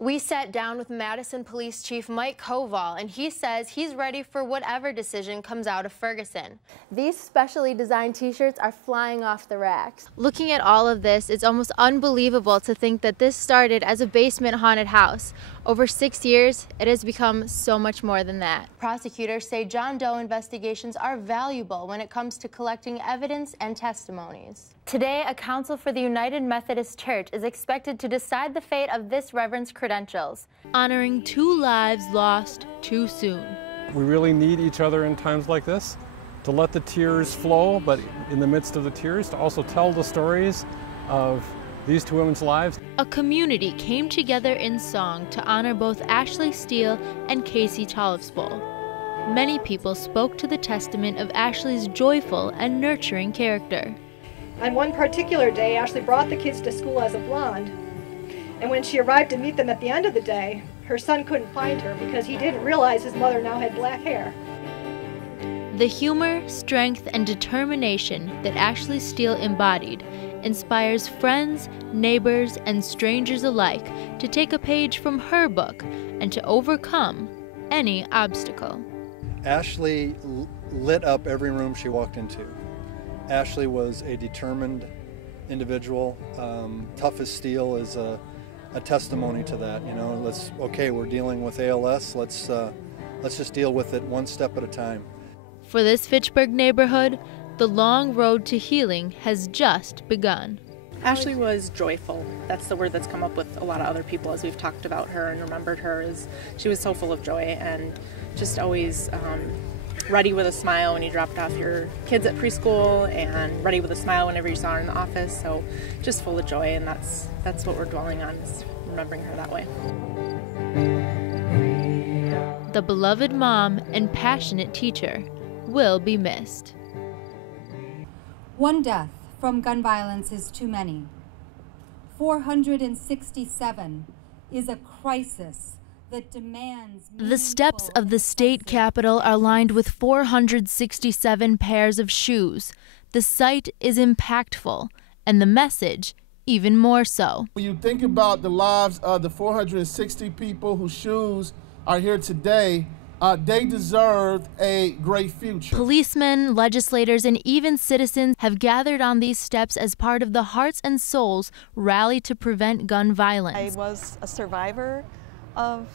We sat down with Madison Police Chief Mike Koval, and he says he's ready for whatever decision comes out of Ferguson. These specially designed t-shirts are flying off the racks. Looking at all of this, it's almost unbelievable to think that this started as a basement haunted house. Over 6 years, it has become so much more than that. Prosecutors say John Doe investigations are valuable when it comes to collecting evidence and testimonies. Today, a council for the United Methodist Church is expected to decide the fate of this reverend's credentials, honoring 2 lives lost too soon. We really need each other in times like this to let the tears flow, but in the midst of the tears, to also tell the stories of these 2 women's lives. A community came together in song to honor both Ashley Steele and Casey Tollefspool. Many people spoke to the testament of Ashley's joyful and nurturing character. On one particular day, Ashley brought the kids to school as a blonde, and when she arrived to meet them at the end of the day, her son couldn't find her because he didn't realize his mother now had black hair. The humor, strength, and determination that Ashley Steele embodied inspires friends, neighbors, and strangers alike to take a page from her book and to overcome any obstacle. Ashley lit up every room she walked into. Ashley was a determined individual. Tough as steel is a testimony to that. You know, okay, we're dealing with ALS. Let's just deal with it one step at a time. For this Fitchburg neighborhood, the long road to healing has just begun. Ashley was joyful. That's the word that's come up with a lot of other people as we've talked about her and remembered her. Is she was so full of joy and just always ready with a smile when you dropped off your kids at preschool, and ready with a smile whenever you saw her in the office. So just full of joy, and that's what we're dwelling on, is remembering her that way. The beloved mom and passionate teacher will be missed. One death from gun violence is too many. 467 is a crisis that demands. The steps of the state capitol are lined with 467 pairs of shoes. The sight is impactful, and the message even more so. When you think about the lives of the 460 people whose shoes are here today, they deserve a great future. Policemen, legislators, and even citizens have gathered on these steps as part of the Hearts and Souls rally to prevent gun violence. I was a survivor of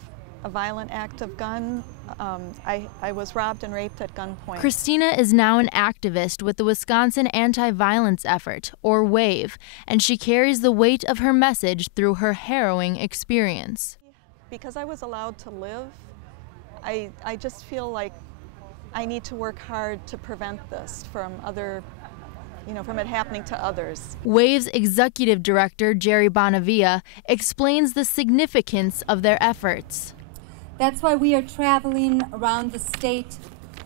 a violent act of gun. I was robbed and raped at gunpoint. Christina is now an activist with the Wisconsin Anti-Violence Effort, or WAVE, and she carries the weight of her message through her harrowing experience. Because I was allowed to live, I just feel like I need to work hard to prevent this from from it happening to others. WAVE's executive director, Jerry Bonavia, explains the significance of their efforts. That's why we are traveling around the state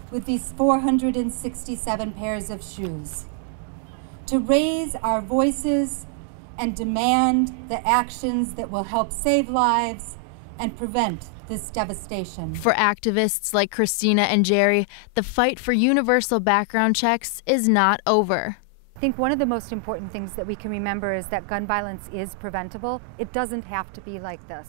with these 467 pairs of shoes, to raise our voices and demand the actions that will help save lives and prevent this devastation. For activists like Christina and Jerry, the fight for universal background checks is not over. I think one of the most important things that we can remember is that gun violence is preventable. It doesn't have to be like this.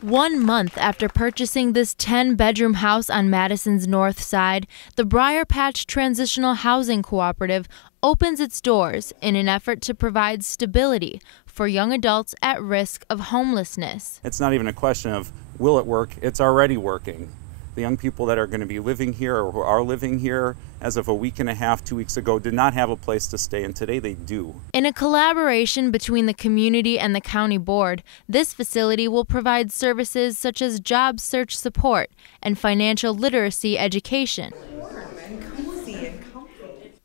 1 month after purchasing this 10-bedroom house on Madison's north side, the Briar Patch Transitional Housing Cooperative opens its doors in an effort to provide stability for young adults at risk of homelessness. It's not even a question of will it work, it's already working. The young people that are going to be living here or who are living here as of a week and a half, 2 weeks ago, did not have a place to stay, and today they do. In a collaboration between the community and the county board, this facility will provide services such as job search support and financial literacy education.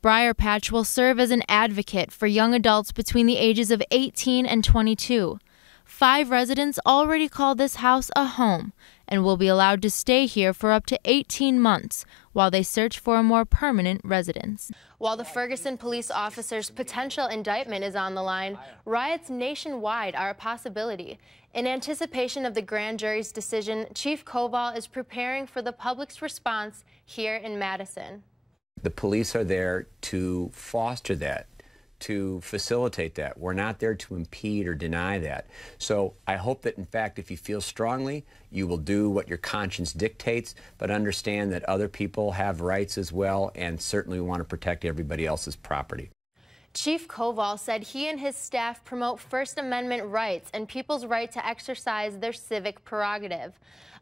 Briar Patch will serve as an advocate for young adults between the ages of 18 and 22. 5 residents already call this house a home and will be allowed to stay here for up to 18 months while they search for a more permanent residence. While the Ferguson police officer's potential indictment is on the line, riots nationwide are a possibility. In anticipation of the grand jury's decision, Chief Koval is preparing for the public's response here in Madison. The police are there to foster that, to facilitate that. We're not there to impede or deny that. So I hope that, in fact, if you feel strongly, you will do what your conscience dictates, but understand that other people have rights as well, and certainly want to protect everybody else's property. Chief Koval said he and his staff promote First Amendment rights and people's right to exercise their civic prerogative.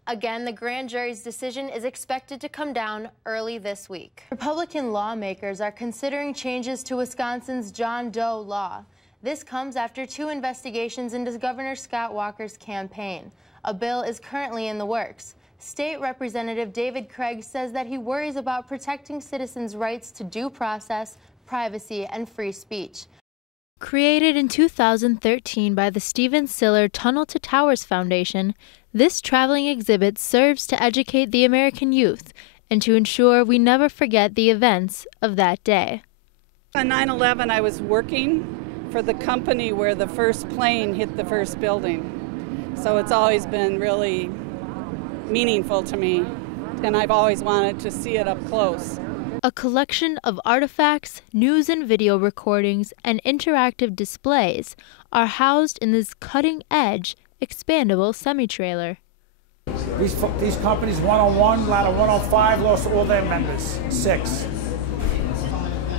Again, the grand jury's decision is expected to come down early this week. Republican lawmakers are considering changes to Wisconsin's John Doe law. This comes after 2 investigations into Governor Scott Walker's campaign. A bill is currently in the works. State Representative David Craig says that he worries about protecting citizens' rights to due process, privacy, and free speech. Created in 2013 by the Stephen Siller Tunnel to Towers Foundation, this traveling exhibit serves to educate the American youth and to ensure we never forget the events of that day. On 9/11, I was working for the company where the first plane hit the first building. So it's always been really meaningful to me, and I've always wanted to see it up close. A collection of artifacts, news and video recordings, and interactive displays are housed in this cutting-edge, expandable semi-trailer. These companies, 101, Ladder 105, lost all their members, 6.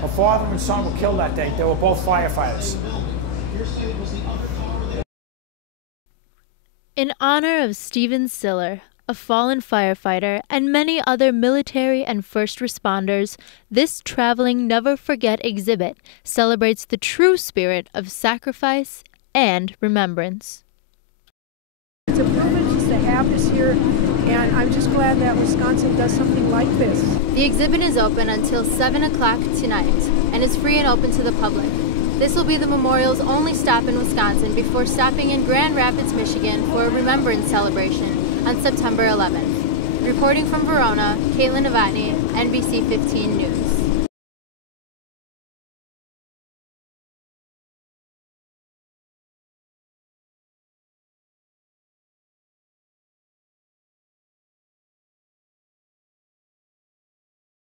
Her father and son were killed that day. They were both firefighters. In honor of Stephen Siller, a fallen firefighter, and many other military and first responders, this traveling Never Forget exhibit celebrates the true spirit of sacrifice and remembrance. It's a privilege to have this here, and I'm just glad that Wisconsin does something like this. The exhibit is open until 7 o'clock tonight and is free and open to the public. This will be the memorial's only stop in Wisconsin before stopping in Grand Rapids, Michigan for a remembrance celebration on September 11th. Reporting from Verona, Kaitlyn Novotny, NBC15 News.